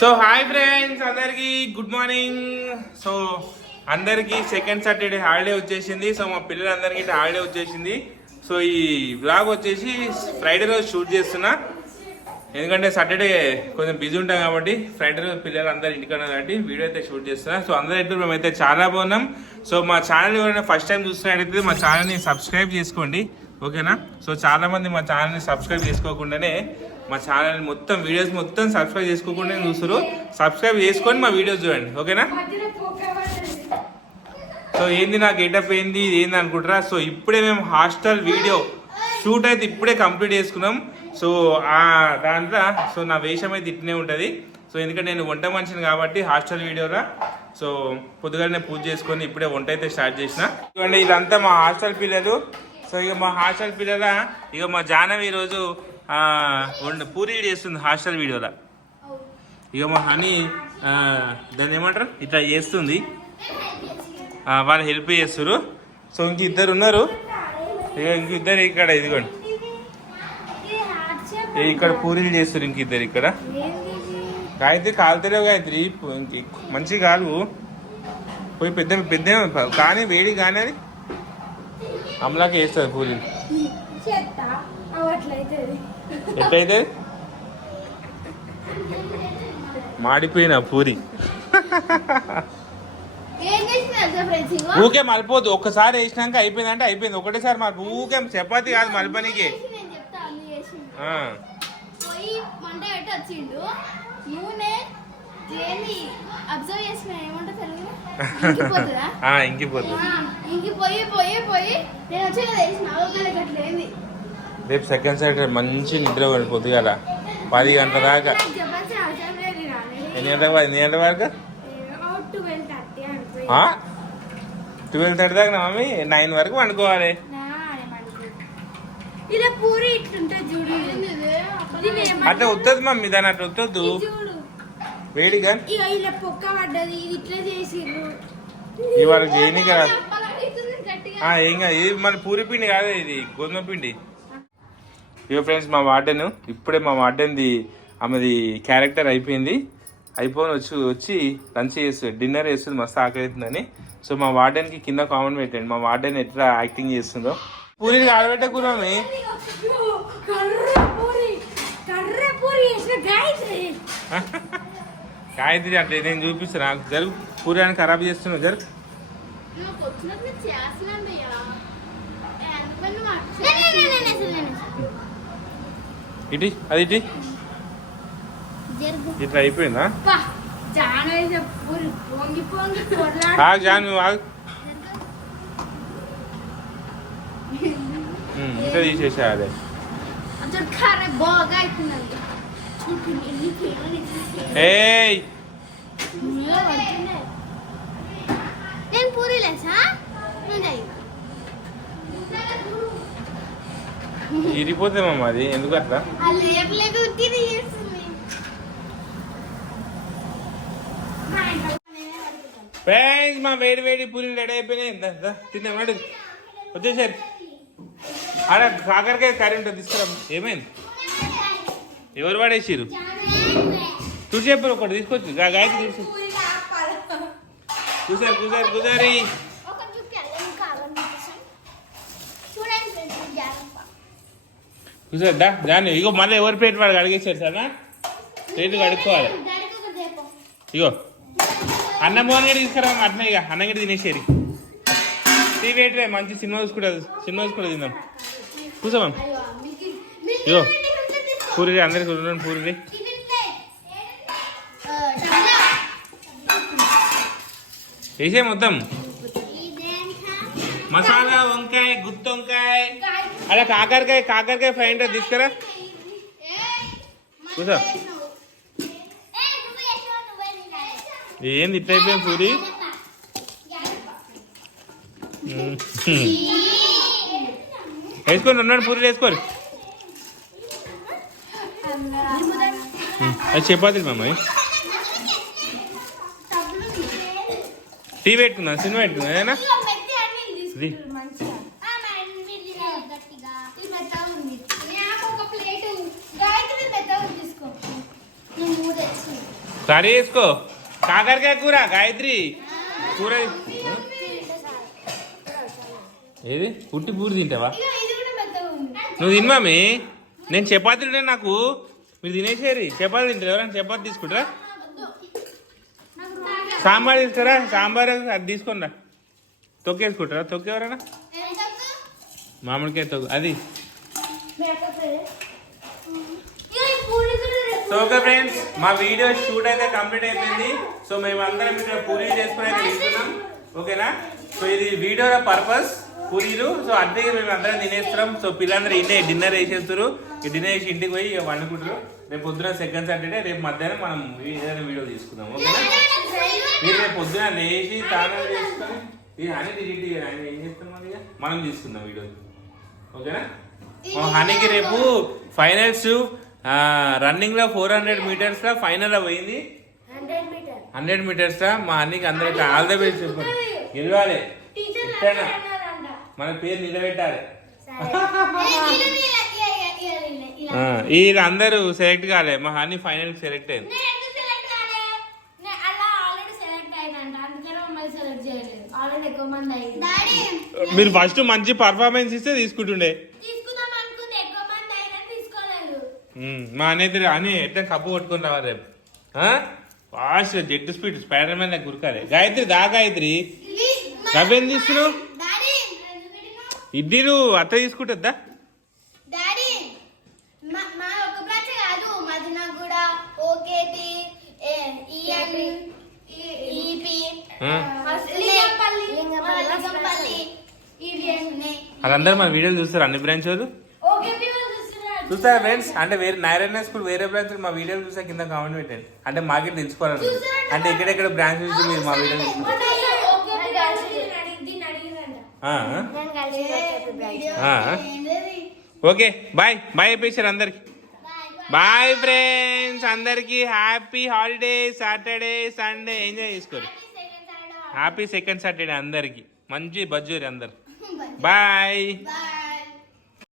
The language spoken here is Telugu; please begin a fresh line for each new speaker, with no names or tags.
సో హాయ్ ఫ్రెండ్స్ అందరికి గుడ్ మార్నింగ్ సో అందరికి సెకండ్ సాటర్డే హాలిడే వచ్చేసింది. సో మా పిల్లలందరికీ హాలిడే వచ్చేసింది. సో ఈ బ్లాగ్ వచ్చేసి ఫ్రైడే రోజు షూట్ చేస్తున్నా. ఎందుకంటే సాటర్డే కొంచెం బిజీ ఉంటాం కాబట్టి ఫ్రైడే రోజు పిల్లలు అందరు ఇంటికన్నా కాబట్టి వీడియో అయితే షూట్ చేస్తున్నా. సో అందరూ అయితే మేమైతే చాలా బాగున్నాం. సో మా ఛానల్ ఎవరైనా ఫస్ట్ టైం చూస్తున్నట్టయితే మా ఛానల్ని సబ్స్క్రైబ్ చేసుకోండి. ఓకేనా సో చాలా మంది మా ఛానల్ని సబ్స్క్రైబ్ చేసుకోకుండానే మా ఛానల్ మొత్తం వీడియోస్ మొత్తం సబ్స్క్రైబ్ చేసుకోకుండా చూస్తారు సబ్స్క్రైబ్ చేసుకొని మా వీడియోస్ చూడండి ఓకేనా? సో ఏంది నా గెటప్ ఏంది ఇది ఏంది అనుకుంటారా? సో ఇప్పుడే మేము హాస్టల్ వీడియో షూట్ అయితే ఇప్పుడే కంప్లీట్ చేసుకున్నాం. సో దాంట్లో సో నా వేషం అయితే ఇట్నే ఉంటుంది. సో ఎందుకంటే నేను వంట మనిషిని కాబట్టి హాస్టల్ వీడియోలో సో పొద్దుగానే పూజ చేసుకొని ఇప్పుడే వంట అయితే స్టార్ట్ చేసిన. ఇదంతా మా హాస్టల్ పిల్లలు. సో ఇక మా హాస్టల్ పిల్లల ఇక మా జానవి ఈరోజు పూరి చేస్తుంది హాస్టల్ వీడియోలో. ఇక మా హనీ దాన్ని ఏమంటారు? ఇట్లా చేస్తుంది. వాళ్ళు హెల్ప్ చేస్తారు సో ఇంక ఇద్దరు ఉన్నారు. ఇక ఇంక ఇద్దరు ఇక్కడ ఇదిగోండి. ఇక్కడ పూరీలు చేస్తారు ఇంక ఇద్దరు ఇక్కడ. గాయత్రి కాలుతలేవు గాయత్రి. ఇంక మంచి మంచిగా కాదు పోయి పెద్ద పెద్ద కానీ వేడి కానీ అది. అమలాకి వేస్తుంది పూరీలు. ఎట్లయితే? మాడిపోయిన పూరి. ఊకే మలిపోద్దు ఒక్కసారి వేసినాక అయిపోయిందంటే అయిపోయింది. ఒకటేసారి మరి ఊకే చపాతి కాదు మలిపనికి
ఇంకిపోతుందా? ఇంకిపోయి పోయి పోయి. నేను వచ్చి తెలిసిన అవగాహన అట్లా ఏంది?
రేపు సెకండ్ సాటర్డే మంచి నిద్ర పడిపోతుంది కదా పది గంటల దాకా. ఎన్ని గంటల ఎన్ని గంటల వరకు?
ట్వెల్వ్ థర్టీ
దాకా మమ్మీ? నైన్ వరకు వండుకోవాలి అట్లా వస్తుంది మమ్మీ దాని అట్లా వద్దొద్దు
వేడి కానీ
వేడిగా ఇవాళ
చేయని
కదా ఏం కాదు. ఇది మన పూరి పిండి కాదు ఇది గోధుమ పిండి. ఇక ఫ్రెండ్స్ మా వార్డెన్. ఇప్పుడే మా వార్డెన్ది ఆమెది క్యారెక్టర్ అయిపోయింది. అయిపోయి వచ్చి వచ్చి లంచ్ చేస్తుంది డిన్నర్ చేస్తుంది మస్తు ఆకలి అవుతుందని సో మా వార్డెన్కి కింద కామెంట్ పెట్టండి. మా వార్డెన్ ఎట్లా యాక్టింగ్ చేస్తుందో. పూరి
చేసిన గాయత్రి
అట్లా నేను చూపిస్తాను నాకు జరుగు పూరి అని ఖరాబ్ చేస్తున్నావు జరుగు
చేస్తున్నాను
ఇటీ అది ఇటీ. ఇట్లా అయిపోయిందా? ఆగు జాన్ నువ్వు ఆగు ఇంకా తీసేసా అదే. ఏయ్
నేను పూరి లేసా
ఇరిపోతే మమ్మ అది ఎందుకు అట్లా? ఫ్రెండ్స్ మా వేడి వేడి పూరి రెడీ అయిపోయినాయి. వాడు. వచ్చేసారు. ఆడ కాకరకాయ కర్రీ ఉంటుంది తీసుకురా ఏమైంది? ఎవరు వాడేసిరు చూసి చెప్పరు ఒకటి తీసుకొచ్చు గా- గాయత్రి తీసు కూసారు కూసారు కూసారి
ఒక చూపించాలి ఇంకా అవన్నీ చూడండి ఫ్రెండ్స్ జాగ్రత్త
కూసారు దాన్ని ఇగో మళ్ళీ ఎవరి ప్లేట్ వాడు అడిగేసారు సరేనా? ప్లేట్లు కడుక్కోవాలి. ఇగో. అన్నం మోహన్ గడి తీసుకురా అట్నే ఇక అన్నం గడి తినేసేరి. టీ వేటరే మంచి సినిమా చూసుకుంటా సినిమా చూసుకుంటా తిందాం. కూర్చోమా ఇగో. పూరి అందరికి ఉండడం పూరి వేసే మొత్తం. మసాలా వంకాయ
గుత్తొంకాయ.
అలా కాకరకాయ కాకరకాయ ఫ్రై అంటే తీసుకురా.
తినాలి.
ఏంది ఇట్లా అయిపోయింది పూరి? వేసుకోండి ఉన్నాడు పూరి వేసుకోరు. అది చపాతీలు మామయ్య టీ పెట్టుకుందా సినిమా పెట్టుకుందా ఏదైనా? ఇది.
గట్టిగా. ఇది మెత్తగా ఉంది. నాకు ఒక ప్లేట్. గాయత్రి మెత్తగా తీసుకో. నేను మూడు తెచ్చి
కర్రీ వేసుకో. కాకరకాయ కూర గాయత్రి. కూర ఏది? పుట్టి పూరి తింటావా? నువ్వు తినమామి నేను చపాతీ తింటే నాకు. మీరు తినేసేరి. చపాతీ తింటారు. ఎవరైనా చపాతీ తీసుకుంటారా? సాంబార్ తీసుకురా. సాంబార్ అది తీసుకోండి తొక్కేసుకుంటారా? తొక్కు ఎవరైనా మామిడికాయ తోక అది. సో ఓకే ఫ్రెండ్స్ మా వీడియో షూట్ అయితే కంప్లీట్ అయిపోయింది. సో మేము అందరం ఇక్కడ పూరీలు చేసుకుని అయితే తింటున్నాం. ఓకేనా? సో ఇది వీడియో పర్పస్ పూరీలు. సో అద్దె మేము అందరం తినేస్తున్నాం. సో పిల్లలందరూ ఇన్నే డిన్నర్ వేసేస్తారు ఈ డిన్నర్ వేసి ఇంటికి పోయి ఇక వండుకుంటారు రేపు పొద్దున సెకండ్ సాటర్డే రేపు మధ్యాహ్నం మనం ఏదైనా వీడియో తీసుకుందాం. ఓకేనా? మీరు రేపు పొద్దున లేచి తానం చేసుకొని ఇది అన్ని డిలీట్ చేయాలి ఏం చేస్తాం మనం తీసుకుందాం వీడియో. ఓకేనా? మా హనీకి రేపు ఫైనల్స్ రన్నింగ్లో ఫోర్ హండ్రెడ్ మీటర్స్లో ఫైనల్ పోయింది? హండ్రెడ్ మీటర్స్లో మా హనీకి అందరికి ఆల్ ద బెస్ట్ చెప్పండి. గెలవాలి. మన పేరు నిలబెట్టాలి. వీళ్ళందరూ సెలెక్ట్ కాలే. మా హనీ ఫైనల్ సెలెక్ట్ అయింది.
ఎక్కువ మంది
మీరు ఫస్ట్ మంచి పర్ఫార్మెన్స్ ఇస్తే తీసుకుంటుండే. మా అనేది అని ఎట్లా కప్పు కొట్టుకుని రావాలి రేపు? Fast jet speed spider man గురకాలి గాయత్రి దా గాయత్రి. రవేం తీసుకున్నావు
డాడీ
ఇడ్లీలు అత్త తీసుకుంటుందా?
ఓకేపి ఈపి
వాళ్ళందరూ మన వీడియోలు చూస్తారు. అన్ని బ్రాంచ్ వాళ్ళు? చూస్తారా ఫ్రెండ్స్ అంటే వేరే నారాయణ స్కూల్ వేరే బ్రాంచ్ మా వీడియోలు చూసా కింద కామెంట్ పెట్టండి. అంటే మాకే తెలుసుకోవాలని అంటే ఎక్కడెక్కడ బ్రాంచ్ నుంచి మీరు మా వీడియోలు చూస్తారు? ఆ? ఆ? ఓకే బాయ్ బాయ్ అయిపోయారు అందరికి. బాయ్ ఫ్రెండ్స్ అందరికి happy holiday Saturday Sunday enjoy చేసుకోరు. హ్యాపీ సెకండ్ సాటర్డే అందరికి. మంచి బజ్జూరి అందరు. Bye
Bye.